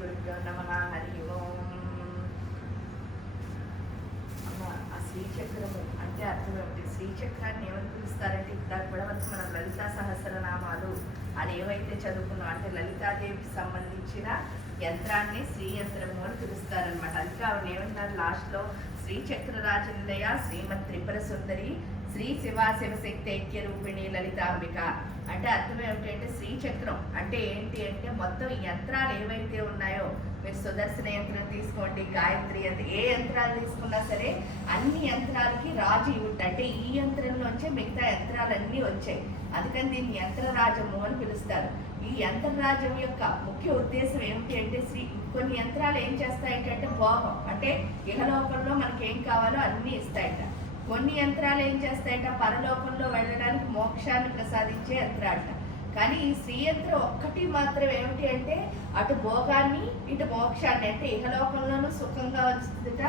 గురుభ్యో నమః. హరి ఓం. అమ్మ, ఆ శ్రీచక్రము అంటే అర్థం ఏమిటి? శ్రీచక్రాన్ని ఏమని పిలుస్తారంటే ఇందాక కూడా మనం లలితా సహస్రనామాలు అని ఏవైతే చదువుకున్నాం అంటే లలితాదేవికి సంబంధించిన యంత్రాన్ని శ్రీ యంత్రము అని పిలుస్తారనమాట. అందుకే ఆవిడ ఏమంటారు లాస్ట్లో, శ్రీచక్రరాజనిలయ శ్రీమద్ త్రిపుర సుందరి శ్రీ శివాశివశక్తి ఐక్య రూపిణి లలితాంబిక. అంటే అర్థం ఏమిటంటే శ్రీచక్రం అంటే ఏంటి అంటే మొత్తం ఈ యంత్రాలు ఏవైతే ఉన్నాయో, మీరు సుదర్శన యంత్రం తీసుకోండి, గాయత్రి యంత్రం, ఏ యంత్రాలు తీసుకున్నా సరే అన్ని యంత్రాలకి రాజు ఇవుట్. అంటే ఈ యంత్రంలోంచే మిగతా యంత్రాలన్నీ వచ్చాయి. అందుకని దీన్ని యంత్రరాజము అని పిలుస్తారు. ఈ యంత్రరాజం యొక్క ముఖ్య ఉద్దేశం ఏమిటి అంటే కొన్ని యంత్రాలు ఏం చేస్తాయంటే భోగం, అంటే ఇహలోకంలో మనకి ఏం కావాలో అన్నీ ఇస్తాయట. కొన్ని యంత్రాలు ఏం చేస్తాయట, పరలోకంలో వెళ్ళడానికి మోక్షాన్ని ప్రసాదించే యంత్రాలట. కానీ ఈ శ్రీ యంత్రం ఒక్కటి మాత్రం ఏమిటి అంటే అటు భోగాన్ని ఇటు మోక్షాన్ని, అంటే ఇహలోకంలోనూ సుఖంగా ఉంచుతుందిట,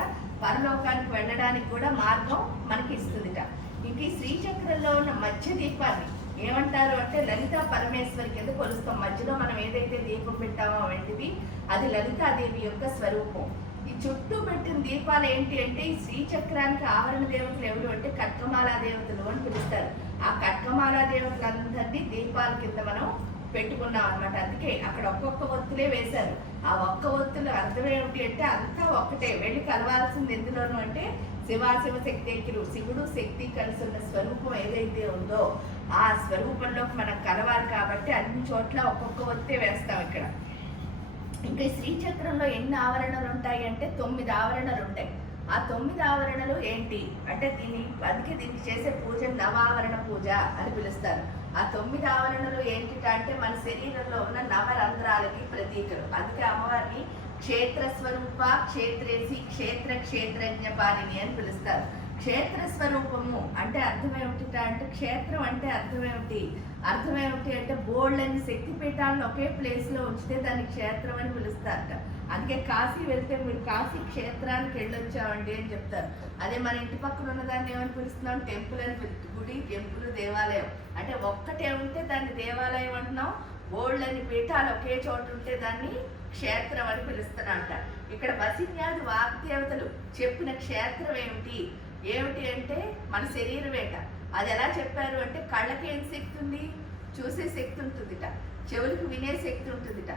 పరలోకానికి వెళ్ళడానికి కూడా మార్గం మనకి ఇస్తుందిట. ఇంక ఈ శ్రీచక్రంలో ఉన్న మధ్య దీపాన్ని ఏమంటారు అంటే లలితా పరమేశ్వరి కింద కొలుస్తాం. మధ్యలో మనం ఏదైతే దీపం పెట్టామో వెంటిది అది లలితాదేవి యొక్క స్వరూపం. ఈ చుట్టూ పెట్టిన దీపాలు ఏంటి అంటే ఈ శ్రీచక్రానికి ఆవరణ దేవతలు ఎవరు అంటే కట్కమాలా దేవతలు అని పిలుస్తారు. ఆ కట్కమాలా దేవతలందరినీ దీపాల కింద మనం పెట్టుకున్నాం అనమాట. అందుకే అక్కడ ఒక్కొక్క ఒత్తులే వేశారు. ఆ ఒక్క ఒత్తులు అర్థం ఏమిటి అంటే అంతా ఒక్కటే, వెళ్ళి కలవాల్సింది ఎందులోనూ అంటే శివాశివ శక్తి ఐక్యులు, శివుడు శక్తి కలిసి ఉన్న స్వరూపం ఏదైతే ఉందో ఆ స్వరూపంలోకి మనం కలవాలి. కాబట్టి అన్ని చోట్ల ఒక్కొక్క ఒత్తే వేస్తాం ఇక్కడ. ఇంకా శ్రీచక్రంలో ఎన్ని ఆవరణలు ఉంటాయి అంటే 9 ఆవరణలు ఉంటాయి. ఆ 9 ఆవరణలు ఏంటి అంటే అందుకే దీనికి చేసే పూజ నవావరణ పూజ అని పిలుస్తారు. ఆ 9 ఆవరణలు ఏంటి అంటే మన శరీరంలో ఉన్న నవరంధ్రాలకి ప్రతీకలు. అందుకే అమ్మవారిని క్షేత్ర స్వరూప, క్షేత్రేసి, క్షేత్ర క్షేత్రజ్ఞ పాలిని అని పిలుస్తారు. క్షేత్ర స్వరూపము అంటే అర్థం ఏమిటి అంటే క్షేత్రం అంటే అర్థం ఏమిటి అంటే బోల్డని శక్తిపీఠాలను ఒకే ప్లేస్లో ఉంచితే దాన్ని క్షేత్రం అని పిలుస్తారట. అందుకే కాశీ వెళ్తే మీరు కాశీ క్షేత్రానికి వెళ్ళొచ్చామండి అని చెప్తారు. అదే మన ఇంటి పక్కన ఉన్నదాన్ని ఏమని పిలుస్తున్నాం, టెంపుల్ అని గుడి, టెంపుల్, దేవాలయం. అంటే ఒక్కటే ఉంటే దాన్ని దేవాలయం అంటున్నాం, బోల్డని పీఠాలు ఒకే చోట ఉంటే దాన్ని క్షేత్రం అని పిలుస్తున్నట్ట. ఇక్కడ వసిన్యాది వాగ్దేవతలు చెప్పిన క్షేత్రం ఏమిటి అంటే మన శరీరమేట. అది ఎలా చెప్పారు అంటే కళ్ళకి ఏం శక్తి ఉంది, చూసే శక్తి ఉంటుందిట, చెవులకు వినే శక్తి ఉంటుందిట,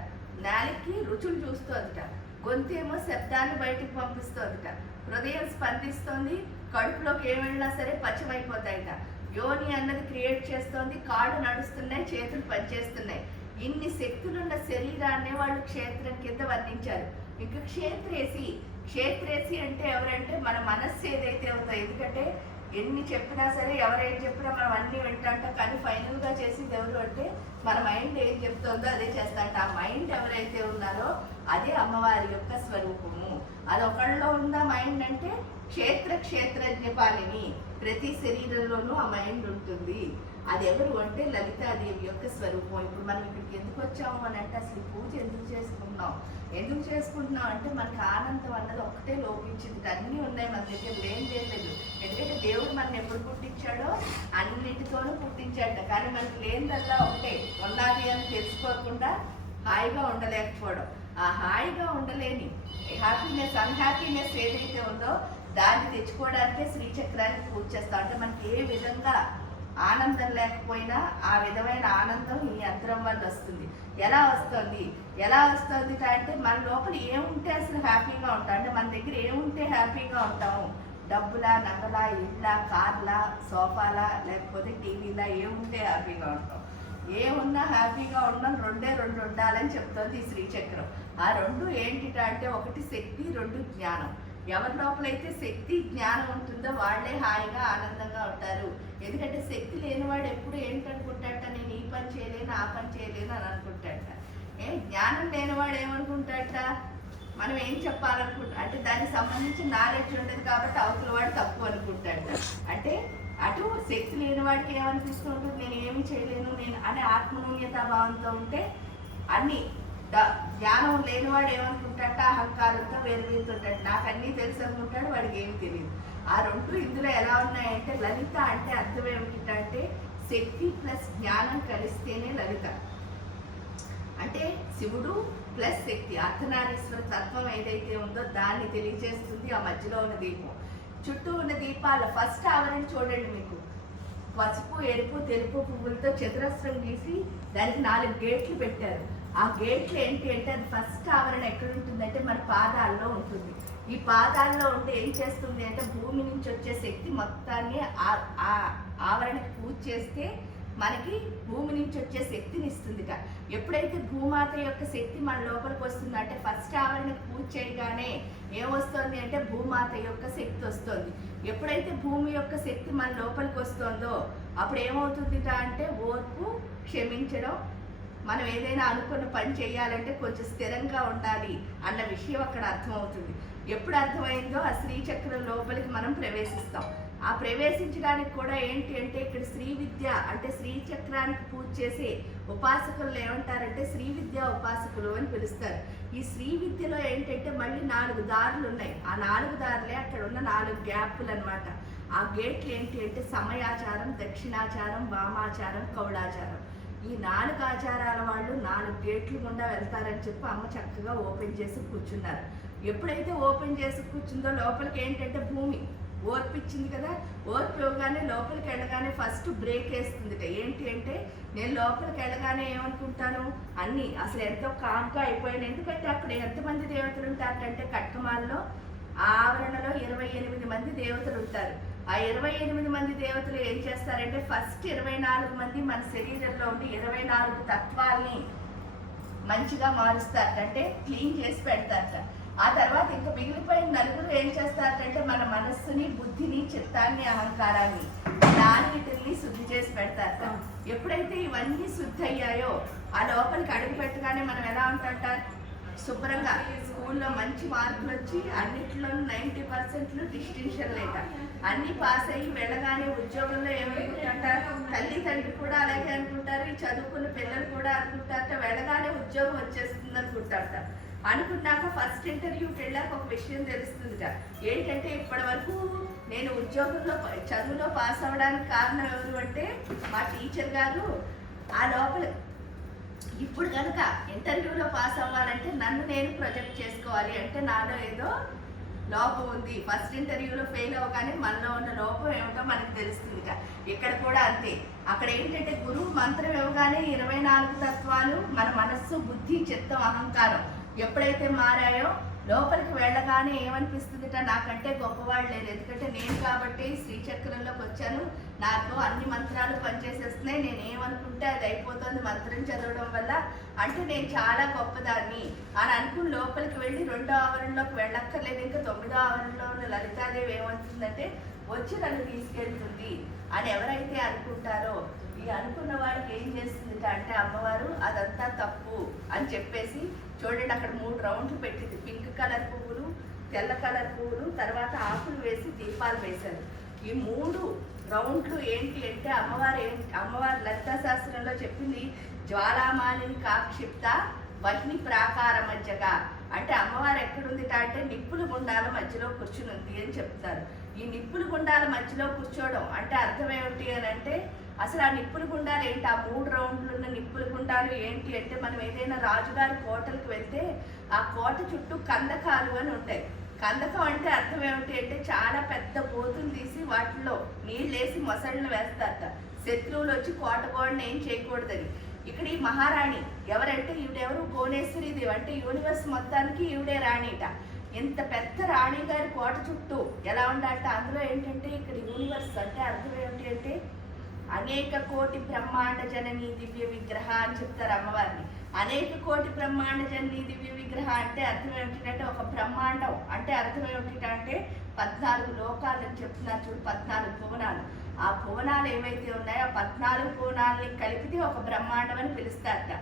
నాలికి రుచులు చూస్తోందిట, గొంతేమో శబ్దాన్ని బయటకు పంపిస్తోందిట, హృదయం స్పందిస్తోంది, కడుపులోకి ఏమైనా సరే పచ్చమైపోతాయిట, యోని అన్నది క్రియేట్ చేస్తోంది, కాళ్ళు నడుస్తున్నాయి, చేతులు పనిచేస్తున్నాయి. ఇన్ని శక్తులున్న శరీరాన్నే వాళ్ళు క్షేత్రం కింద వర్ణించారు. ఇంకా క్షేత్రేసి అంటే ఎవరంటే మన మనస్సు ఏదైతే ఉందో. ఎందుకంటే ఎన్ని చెప్పినా సరే ఎవరేం చెప్పినా మనం అన్ని వింటాంట, కానీ ఫైనల్గా చేసేది ఎవరు అంటే మన మైండ్ ఏం చెప్తుందో అదే చేస్తాంట. ఆ మైండ్ ఎవరైతే ఉన్నారో అదే అమ్మవారి యొక్క స్వరూపము. అది ఒకళ్ళలో ఉందా మైండ్ అంటే క్షేత్రజ్ఞ పాలిని, ప్రతి శరీరంలోనూ ఆ మైండ్ ఉంటుంది. అది ఎవరు అంటే లలితాదేవి యొక్క స్వరూపం. ఇప్పుడు మనం ఇక్కడికి ఎందుకు వచ్చాము అని అంటే అసలు పూజ ఎందుకు చేసుకుంటున్నాం అంటే మనకి ఆనందం అన్నది ఒక్కటే లోపించింది. అన్నీ ఉన్నాయి మన దగ్గర, లేదు. ఎందుకంటే దేవుడు మనల్ని ఎప్పుడు పుట్టించాడో అన్నిటితోనూ పుట్టించాడ, కానీ మనకి లేనిదల్లా ఒకటే, ఉన్నది అని తెలుసుకోకుండా హాయిగా ఉండలేకపోవడం. ఆ హాయిగా ఉండలేని హ్యాపీనెస్, అన్హ్యాపీనెస్ ఏదైతే ఉందో దాన్ని తెచ్చుకోవడానికే శ్రీచక్రానికి పూజ చేస్తాం. అంటే మనకి ఏ విధంగా ఆనందం లేకపోయినా ఆ విధమైన ఆనందం ఈ యంత్రం వల్ల వస్తుంది. ఎలా వస్తుంది అంటే మన లోపల ఏముంటే అసలు హ్యాపీగా ఉంటాం. అంటే మన దగ్గర ఏముంటే హ్యాపీగా ఉంటాము, డబ్బులా, నగలా, ఇళ్ళ, కార్లా, సోఫాలా, లేకపోతే టీవీలా, ఏముంటే హ్యాపీగా ఉంటాం. ఏమున్నా హ్యాపీగా ఉండడం రెండు ఉండాలని చెప్తుంది ఈ శ్రీచక్రం. ఆ రెండు ఏంటి అంటే ఒకటి శక్తి, రెండు జ్ఞానం. ఎవరి లోపలైతే శక్తి, జ్ఞానం ఉంటుందో వాళ్ళే హాయిగా ఆనందంగా ఉంటారు. ఎందుకంటే శక్తి లేనివాడు ఎప్పుడు ఏంటనుకుంటాట, నేను ఈ పని చేయలేను, ఆ పని చేయలేను అని అనుకుంటాట. జ్ఞానం లేనివాడు ఏమనుకుంటాట, మనం ఏం చెప్పాలనుకుంటా అంటే దానికి సంబంధించిన నాలెడ్జ్ ఉండదు కాబట్టి అవతల వాడు తప్పు అనుకుంటాట. అంటే అటు శక్తి లేనివాడికి ఏమనిపిస్తూ ఉంటుంది, నేను ఏమి చేయలేను నేను అనే ఆత్మన్యూన్యతా భావంతో ఉంటే అన్నీ. జ్ఞానం లేనివాడు ఏమనుకుంటాట, అహంకారంతో వేరుతుంటాడు, నాకు అన్నీ తెలుసు అనుకుంటాడు, వాడికి ఏమి తెలియదు. ఆ రెండు ఇందులో ఎలా ఉన్నాయంటే లలిత అంటే అర్థం ఏమిటంటే శక్తి ప్లస్ జ్ఞానం కలిస్తేనే లలిత. అంటే శివుడు ప్లస్ శక్తి, అర్ధనారీశ్వర తత్వం ఏదైతే ఉందో దాన్ని తెలియజేస్తుంది ఆ మధ్యలో ఉన్న దీపం. చుట్టూ ఉన్న దీపాల ఫస్ట్ ఆవరణ చూడండి, మీకు పసుపు, ఎరుపు, తెలుపు పువ్వులతో చతురస్రం గీసి దానికి 4 గేట్లు పెట్టారు. ఆ గేట్లు ఏంటి అంటే అది ఫస్ట్ ఆవరణ ఎక్కడ ఉంటుందంటే మన పాదాల్లో ఉంటుంది. ఈ పాదాల్లో ఉంటే ఏం చేస్తుంది అంటే భూమి నుంచి వచ్చే శక్తి మొత్తాన్ని ఆవరణకి పూజ చేస్తే మనకి భూమి నుంచి వచ్చే శక్తిని ఇస్తుందిట. ఎప్పుడైతే భూమాత యొక్క శక్తి మన లోపలికి వస్తుందో అంటే ఫస్ట్ ఆవరణకి పూజ చేయగానే ఏమొస్తుంది అంటే భూమాత యొక్క శక్తి వస్తుంది. ఎప్పుడైతే భూమి యొక్క శక్తి మన లోపలికి వస్తుందో అప్పుడు ఏమవుతుందిట అంటే ఓర్పు, క్షమించడం, మనం ఏదైనా అనుకున్న పని చేయాలంటే కొంచెం స్థిరంగా ఉండాలి అన్న విషయం అక్కడ అర్థమవుతుంది. ఎప్పుడు అర్థమైందో ఆ శ్రీచక్రం లోపలికి మనం ప్రవేశిస్తాం. ఆ ప్రవేశించడానికి కూడా ఏంటి అంటే ఇక్కడ శ్రీ విద్య అంటే శ్రీచక్రానికి పూజ చేసే ఉపాసకులు ఏమంటారంటే శ్రీ విద్య ఉపాసకులు అని పిలుస్తారు. ఈ శ్రీ విద్యలో ఏంటంటే మళ్ళీ 4 దారులు ఉన్నాయి. ఆ 4 దారులే అక్కడ ఉన్న 4 గ్యాపులు అనమాట. ఆ గేట్లు ఏంటి అంటే సమయాచారం, దక్షిణాచారం, వామాచారం, కౌళాచారం. ఈ 4 ఆచారాల వాళ్ళు 4 గేట్లు గుండా వెళ్తారని చెప్పి అమ్మ చక్కగా ఓపెన్ చేసి కూర్చున్నారు. ఎప్పుడైతే ఓపెన్ చేసి కూర్చుందో లోపలికి ఏంటంటే భూమి ఓర్పిచ్చింది కదా, ఓర్పు ఇవ్వగానే లోపలికి వెళ్ళగానే ఫస్ట్ బ్రేక్ వేస్తుంది. ఏంటి అంటే నేను లోపలికి వెళ్ళగానే ఏమనుకుంటాను అన్నీ అసలు ఎంతో కామ్గా అయిపోయాను. ఎందుకంటే అక్కడ ఎంతమంది దేవతలు ఉంటారంటే కట్కమాల్లో ఆవరణలో 28 మంది దేవతలు ఉంటారు. ఆ 28 మంది దేవతలు ఏం చేస్తారంటే ఫస్ట్ 24 మంది మన శరీరంలో ఉండి 24 తత్వాల్ని మంచిగా మారుస్తారట, అంటే క్లీన్ చేసి పెడతారట. ఆ తర్వాత ఇంకా మిగిలిపోయిన 4 ఏం చేస్తారంటే మన మనస్సుని, బుద్ధిని, చిత్తాన్ని, అహంకారాన్ని, దానిని శుద్ధి చేసి పెడతారట. ఎప్పుడైతే ఇవన్నీ శుద్ధి అయ్యాయో ఆ లోపలికి అడుగు పెట్టగానే మనం ఎలా ఉంటుంట శుభ్రంగా స్కూల్లో మంచి మార్కులు వచ్చి అన్నిట్లో 90% డిస్టింక్షన్ లేక అన్ని పాస్ అయ్యి వెళ్ళగానే ఉద్యోగంలో ఏమనుకుంటారు, తల్లి తండ్రి కూడా అలాగే అనుకుంటారు, ఈ చదువుకున్న పిల్లలు కూడా అనుకుంటారట వెళ్ళగానే ఉద్యోగం వచ్చేస్తుంది అనుకుంటారట. అనుకున్నాక ఫస్ట్ ఇంటర్వ్యూకి వెళ్ళాక ఒక విషయం తెలుస్తుందిట. ఏంటంటే ఇప్పటి వరకు నేను ఉద్యోగంలో చదువులో పాస్ అవ్వడానికి కారణం ఎవరు అంటే మా టీచర్ గారు. ఆ లోపల ఇప్పుడు కనుక ఇంటర్వ్యూలో పాస్ అవ్వాలంటే నన్ను నేను ప్రొజెక్ట్ చేసుకోవాలి, అంటే నాలో ఏదో లోపం ఉంది. ఫస్ట్ ఇంటర్వ్యూలో ఫెయిల్ అవ్వగానే మనలో ఉన్న లోపం ఏమిటో మనకు తెలుస్తుందిట. ఇక్కడ కూడా అంతే. అక్కడ ఏంటంటే గురువు మంత్రం ఇవ్వగానే 24 తత్వాలు మన మనస్సు, బుద్ధి, చిత్తం, అహంకారం ఎప్పుడైతే మారాయో లోపలికి వెళ్ళగానే ఏమనిపిస్తుందిట నాకంటే గొప్పవాళ్ళు లేరు. ఎందుకంటే నేను కాబట్టి శ్రీచక్రంలోకి వచ్చాను, నాకు అన్ని మంత్రాలు పనిచేసేస్తున్నాయి, నేను ఏమనుకుంటే అది అయిపోతుంది మంత్రం చదవడం వల్ల, అంటే నేను చాలా గొప్పదాన్ని అని అనుకుని లోపలికి వెళ్ళి 2వ ఆవరణలోకి వెళ్ళక్కర్లేదు. ఇంకా 9వ ఆవరణలో ఉన్న లలితాదేవి ఏమంటుందంటే వచ్చి నన్ను తీసుకెళ్తుంది అని ఎవరైతే అనుకుంటారో ఈ అనుకున్న వాడికి ఏం చేస్తుందిట అంటే అమ్మవారు అదంతా తప్పు అని చెప్పేసి చూడండి అక్కడ 3 రౌండ్లు పెట్టింది. పింక్ కలర్ పువ్వులు, తెల్ల కలర్ పువ్వులు, తర్వాత ఆకులు వేసి దీపాలు వేశారు. ఈ 3 రౌండ్లు ఏంటి అంటే అమ్మవారు లలితా శాస్త్రంలో చెప్పింది జ్వాలామాలిని కాక్షిప్త వహ్ని ప్రాకార మధ్యగా, అంటే అమ్మవారు ఎక్కడుందిట అంటే నిప్పుల గుండాల మధ్యలో కూర్చుని ఉంది అని చెప్తారు. ఈ నిప్పుల గుండాల మధ్యలో కూర్చోవడం అంటే అర్థం ఏమిటి అని అంటే అసలు ఆ నిప్పుల గుండాలు ఏంటి, ఆ 3 రౌండ్లు ఉన్న నిప్పుల గుండాలు ఏంటి అంటే మనం ఏదైనా రాజుగారి కోటలకు వెళ్తే ఆ కోట చుట్టూ కందకాలు అని ఉంటాయి. కందకం అంటే అర్థం ఏమిటి అంటే చాలా పెద్ద బోతులు తీసి వాటిలో నీళ్ళు వేసి మొసళ్ళను వేస్తారట, శత్రువులు వచ్చి కోట గోడని ఏం చేయకూడదని. ఇక్కడ ఈ మహారాణి ఎవరంటే ఈవిడెవరు భువనేశ్వరీదేవి, అంటే యూనివర్స్ మొత్తానికి ఈవిడే రాణిట. ఇంత పెద్ద రాణి గారి కోట చుట్టూ ఎలా ఉండాలంటే అందులో ఏంటంటే ఇక్కడ యూనివర్స్ అంటే అర్థం ఏమిటి అంటే అనేక కోటి బ్రహ్మాండ జనని దివ్య విగ్రహ అని చెప్తారు అమ్మవారిని. అనేక కోటి బ్రహ్మాండ జనని దివ్య విగ్రహ అంటే అర్థం ఏమిటంటే ఒక బ్రహ్మాండం అంటే అర్థం ఏమిటంటే 14 లోకాలని చెప్తున్నారు చూడు, 14 భువనాలు. ఆ భువనాలు ఏవైతే ఉన్నాయో ఆ 14 భువనాలని కలిపితే ఒక బ్రహ్మాండం అని పిలుస్తారట.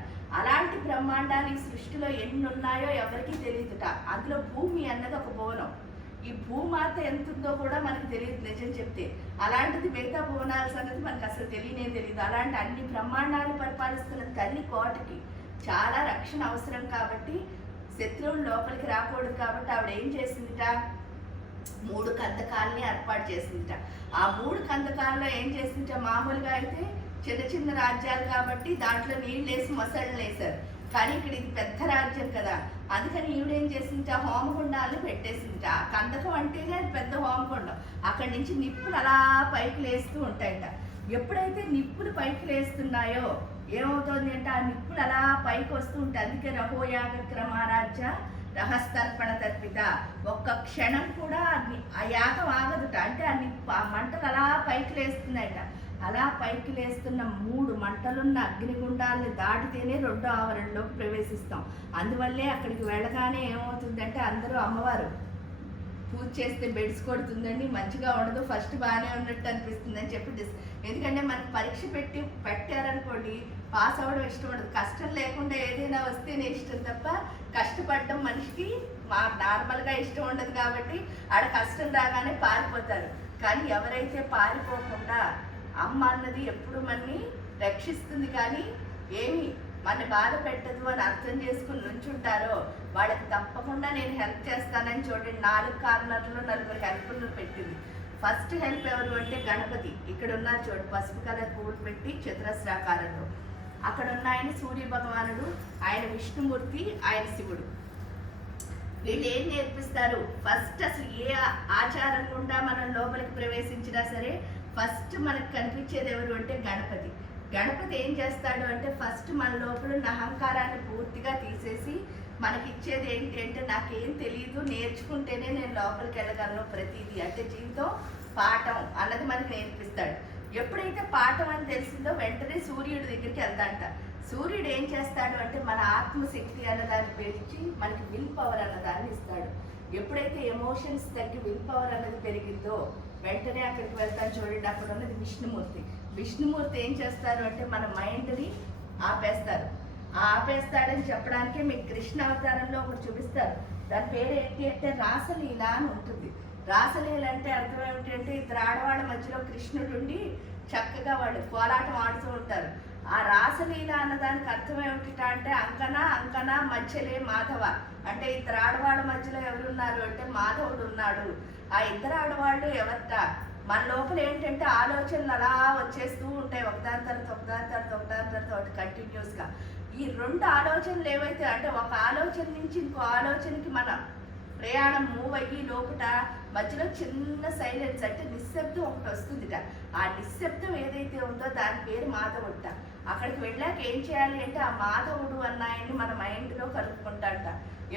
అలాంటి బ్రహ్మాండాలు ఈ సృష్టిలో ఎన్ని ఉన్నాయో ఎవరికీ తెలియదుట. అందులో భూమి అన్నది ఒక భువనం. ఈ భూమాత ఎంత ఉందో కూడా మనకు తెలియదు నిజం చెప్తే. అలాంటిది మిగతా భువనాల సంగతి మనకు అసలు తెలియనే తెలియదు. అలాంటి అన్ని బ్రహ్మాండాలు పరిపాలిస్తున్న తల్లి కోటకి చాలా రక్షణ అవసరం కాబట్టి శత్రువులు లోపలికి రాకూడదు కాబట్టి ఆవిడ ఏం చేసిందిట 3 కందకాలని ఏర్పాటు చేసిందిట. ఆ 3 కందకాల్లో ఏం చేసిందిట మామూలుగా అయితే చిన్న చిన్న రాజ్యాలు కాబట్టి దాంట్లో నీళ్ళు వేసి మొసళ్ళు వేశారు. కానీ ఇక్కడ ఇది పెద్ద రాజ్యం కదా, అందుకని ఈవిడేం చేసింట హోమగుండాలను పెట్టేసింట. కందకం అంటేనే అది పెద్ద హోమగుండం. అక్కడి నుంచి నిప్పులు అలా పైకి లేస్తూ ఉంటాయట. ఎప్పుడైతే నిప్పులు పైకి లేస్తున్నాయో ఏమవుతుంది అంటే ఆ నిప్పులు అలా పైకి వస్తూ ఉంటాయి. అందుకే రహోయాగ క్రమారాజ్య రహస్తర్పణ తర్పిత. ఒక్క క్షణం కూడా ఆ యాగం ఆగదుట. అంటే ఆ మంటలు అలా పైకి లేస్తున్నాయట. అలా పైకి లేస్తున్న 3 మంటలున్న అగ్నిగుండాలని దాటితేనే 2వ ఆవరణలోకి ప్రవేశిస్తాం. అందువల్లే అక్కడికి వెళ్ళగానే ఏమవుతుందంటే అందరూ అమ్మవారు పూజ చేస్తే బెడ్స్ కొడుతుందండి, మంచిగా ఉండదు, ఫస్ట్ బాగానే ఉన్నట్టు అనిపిస్తుంది అని చెప్పి ఎందుకంటే మనకు పరీక్ష పెట్టారనుకోండి పాస్ అవ్వడం ఇష్టం ఉండదు. కష్టం లేకుండా ఏదైనా వస్తేనే ఇష్టం తప్ప కష్టపడడం మనిషికి నార్మల్గా ఇష్టం ఉండదు. కాబట్టి ఆడ కష్టం రాగానే పారిపోతారు. కానీ ఎవరైతే పారిపోకుండా అమ్మ అన్నది ఎప్పుడు మనని రక్షిస్తుంది కానీ ఏమి మన బాధ పెట్టదు అని అర్థం చేసుకుని నుంచుంటారో వాళ్ళకి తప్పకుండా నేను హెల్ప్ చేస్తానని చూడండి. 4 కార్నర్లో 4 హెల్ప్లు పెట్టింది. ఫస్ట్ హెల్ప్ ఎవరు అంటే గణపతి. ఇక్కడ ఉన్నారు చూడండి, పసుపు కలర్ పువ్వులు పెట్టి చతురస్రాకారంలో. అక్కడ ఉన్న ఆయన సూర్య భగవానుడు, ఆయన విష్ణుమూర్తి, ఆయన శివుడు. వీళ్ళు ఏం నేర్పిస్తారు? ఫస్ట్ అసలు ఏ ఆచారం గుండా మనం లోపలికి ప్రవేశించినా సరే ఫస్ట్ మనకు కనిపించేది ఎవరు అంటే గణపతి. గణపతి ఏం చేస్తాడు అంటే ఫస్ట్ మన లోపల ఉన్న అహంకారాన్ని పూర్తిగా తీసేసి మనకిచ్చేది ఏంటి అంటే నాకేం తెలియదు, నేర్చుకుంటేనే నేను లోపలికి వెళ్ళగలను ప్రతిదీ. అంటే జీవితం పాఠం అన్నది మనకు నేర్పిస్తాడు. ఎప్పుడైతే పాఠం అని తెలిసిందో వెంటనే సూర్యుడి దగ్గరికి వెళ్తాంట. సూర్యుడు ఏం చేస్తాడు అంటే మన ఆత్మశక్తి అన్నదాన్ని పెంచి మనకి విల్ పవర్ అన్నదాన్ని ఇస్తాడు. ఎప్పుడైతే ఎమోషన్స్ తగ్గి విల్ పవర్ అన్నది పెరిగిందో వెంటనే అక్కడికి వెళ్తాను చూడండి. అక్కడ ఉన్నది విష్ణుమూర్తి. విష్ణుమూర్తి ఏం చేస్తారు అంటే మన మైండ్ని ఆపేస్తారు. ఆపేస్తాడని చెప్పడానికే మీకు కృష్ణ అవతారంలో ఒకటి చూపిస్తారు. దాని పేరు ఏంటి అంటే రాసలీల అని ఉంటుంది. రాసలీల అంటే అర్థం ఏమిటి అంటే 2 ఆడవాళ్ళ మధ్యలో కృష్ణుడు ఉండి చక్కగా వాళ్ళు కోలాటం ఆడుతూ ఉంటారు. ఆ రాసలీల అన్నదానికి అర్థం ఏమిటి అంటే అంకన మధ్యలే మాధవ. అంటే 2 ఆడవాళ్ళ మధ్యలో ఎవరున్నారు అంటే మాధవుడు ఉన్నాడు. ఆ 2 ఆడవాళ్ళు ఎవరట మన లోపల ఏంటంటే ఆలోచనలు అలా వచ్చేస్తూ ఉంటాయి, ఒకదాని తర్వాత ఒకటి కంటిన్యూస్గా. ఈ 2 ఆలోచనలు ఏవైతే అంటే ఒక ఆలోచన నుంచి ఇంకో ఆలోచనకి మన ప్రయాణం మూవ్ అయ్యి లోపల మధ్యలో చిన్న సైలెన్స్ అంటే నిశ్శబ్దం ఒకటి వస్తుందిట. ఆ నిశ్శబ్దం ఏదైతే ఉందో దాని పేరు మాధవుట. అక్కడికి వెళ్ళాక ఏం చేయాలి అంటే ఆ మాధవుడు అన్న ఆయన్ని మన మైండ్లో కలుపుకుంటాడట.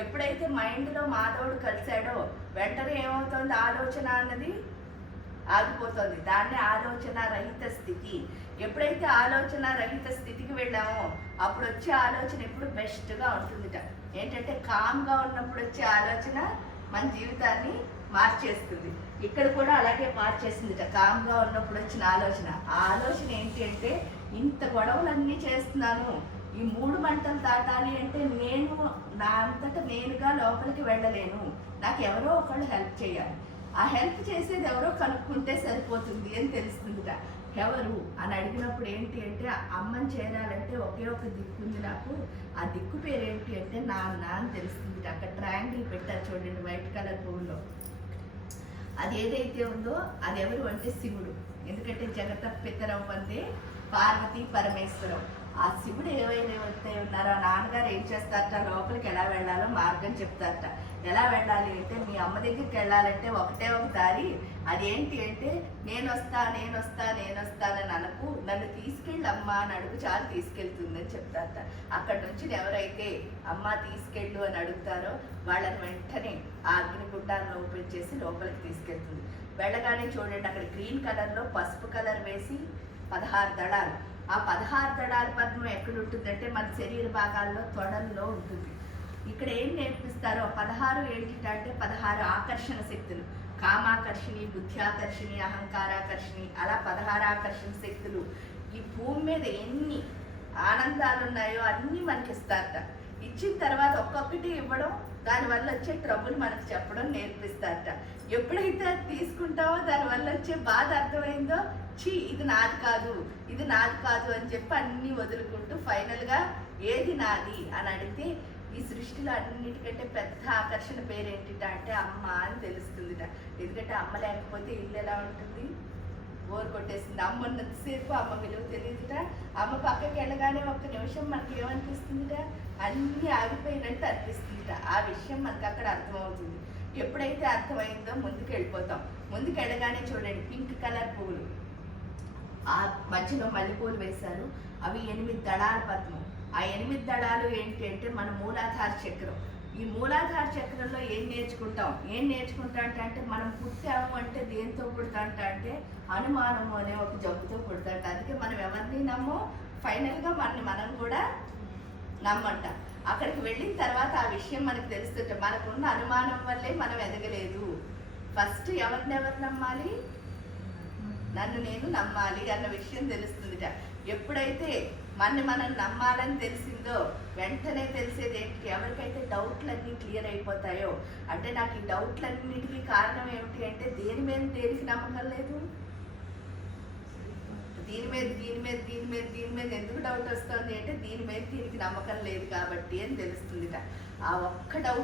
ఎప్పుడైతే మైండ్లో మాధవుడు కలిశాడో వెంటనే ఏమవుతుంది, ఆలోచన అన్నది ఆగిపోతుంది. దాన్ని ఆలోచన రహిత స్థితి. ఎప్పుడైతే ఆలోచన రహిత స్థితికి వెళ్ళామో అప్పుడు వచ్చే ఆలోచన ఎప్పుడు బెస్ట్గా ఉంటుందిట. ఏంటంటే కామ్గా ఉన్నప్పుడు వచ్చే ఆలోచన మన జీవితాన్ని మార్చేస్తుంది. ఇక్కడ కూడా అలాగే మార్చేసిందిట. కామ్గా ఉన్నప్పుడు వచ్చిన ఆలోచన. ఆ ఆలోచన ఏంటి అంటే ఇంత గొడవలన్నీ చేస్తున్నాను, ఈ 3 మంటలు దాటాలి అంటే నేను నా అంతటా నేనుగా లోపలికి వెళ్ళలేను, నాకు ఎవరో ఒకళ్ళు హెల్ప్ చేయాలి. ఆ హెల్ప్ చేసేది ఎవరో కనుక్కుంటే సరిపోతుంది అని తెలుస్తుందిట. ఎవరు అని అడిగినప్పుడు ఏంటి అంటే అమ్మని చేరాలంటే ఒకే ఒక దిక్కు ఉంది నాకు, ఆ దిక్కు పేరు ఏంటి అంటే నాన్న అని తెలుస్తుంది. అక్కడ ట్రయాంగిల్ పెట్టారు చూడండి వైట్ కలర్ పువ్వులో. అది ఏదైతే ఉందో అది ఎవరు అంటే శివుడు. ఎందుకంటే జగత పితరం వందే పార్వతీ పరమేశ్వరం. ఆ శివుడు ఏవైతే ఉన్నారో ఆ నాన్నగారు ఏం చేస్తారట, లోపలికి ఎలా వెళ్ళాలో మార్గం చెప్తారట. ఎలా వెళ్ళాలి అంటే మీ అమ్మ దగ్గరికి వెళ్ళాలంటే ఒకటే ఒక దారి. అదేంటి అంటే నేను వస్తానని అనకు, నన్ను తీసుకెళ్ళి అమ్మ అని అడుగు, చాలు తీసుకెళ్తుందని చెప్తారట. అక్కడి నుంచి ఎవరైతే అమ్మ తీసుకెళ్ళు అని అడుగుతారో వాళ్ళని వెంటనే ఆ అగ్నిగుండాలను ఓపెన్ చేసి లోపలికి తీసుకెళ్తుంది. వెళ్ళగానే చూడండి అక్కడ గ్రీన్ కలర్లో పసుపు కలర్ వేసి 16 దళాలు. ఆ 16 దళాల పద్మం ఎక్కడ ఉంటుందంటే మన శరీర భాగాల్లో తొడల్లో ఉంటుంది. ఇక్కడ ఏం నేర్పిస్తారో 16 ఏంటంటే 16 ఆకర్షణ శక్తులు. కామాకర్షిణి, బుద్ధ్యాకర్షిణి, అహంకారాకర్షిణి, అలా 16 ఆకర్షణ శక్తులు. ఈ భూమి మీద ఎన్ని ఆనందాలు ఉన్నాయో అన్నీ మనకి ఇస్తారట. ఇచ్చిన తర్వాత ఒక్కొక్కటి ఇవ్వడం, దానివల్ల వచ్చే ట్రబుల్ మనకు చెప్పడం నేర్పిస్తారట. ఎప్పుడైతే తీసుకుంటామో దానివల్ల వచ్చే బాధ అర్థమైందో ఇది నాది కాదు అని చెప్పి అన్నీ వదులుకుంటూ ఫైనల్గా ఏది నాది అని అడిగితే ఈ సృష్టిలో అన్నిటికంటే పెద్ద ఆకర్షణ పేరు ఏంటిట అంటే అమ్మ అని తెలుస్తుందిట. ఎందుకంటే అమ్మ లేకపోతే ఇల్లు ఎలా ఉంటుంది, బోర్ కొట్టేసింది. అమ్మ ఉన్నంతసేపు అమ్మ విలువ తెలియదుట. అమ్మ పక్కకి వెళ్ళగానే ఒక్క నిమిషం మనకి ఏమనిపిస్తుందిట, అన్నీ ఆగిపోయినట్టు అనిపిస్తుందిట. ఆ విషయం మనకు అక్కడ అర్థమవుతుంది. ఎప్పుడైతే అర్థమైందో ముందుకు వెళ్ళిపోతాం. ముందుకు వెళ్ళగానే చూడండి, పింక్ కలర్ పువ్వులు, ఆ మధ్యలో మల్లెపూలు వేశారు. అవి 8 దళాల పద్మం. ఆ 8 దళాలు ఏంటి అంటే మన మూలాధార చక్రం. ఈ మూలాధార చక్రంలో ఏం నేర్చుకుంటా అంటే మనం పుట్టాము అంటే దేంతో పుడతా అంటే అనుమానము అనే ఒక జబ్బుతో పుడతా. అందుకే మనం ఎవరిని నమ్మో, ఫైనల్గా మనం కూడా నమ్మంట. అక్కడికి వెళ్ళిన తర్వాత ఆ విషయం మనకు తెలుస్తుంట. మనకున్న అనుమానం వల్లే మనం ఎదగలేదు. ఫస్ట్ ఎవరినెవరు నమ్మాలి, నన్ను నేను నమ్మాలి అన్న విషయం తెలుస్తుందిట. ఎప్పుడైతే మనం నమ్మాలని తెలిసిందో వెంటనే తెలిసేది ఏంటి, ఎవరికైతే డౌట్లన్నీ క్లియర్ అయిపోతాయో, అంటే నాకు ఈ డౌట్లన్నిటికీ కారణం ఏమిటి అంటే దేనికి నమ్మకం లేదు, దీని మీద ఎందుకు డౌట్ వస్తుంది అంటే దీనికి నమ్మకం లేదు కాబట్టి అని తెలుస్తుందిట. ఆ ఒక్క డౌట్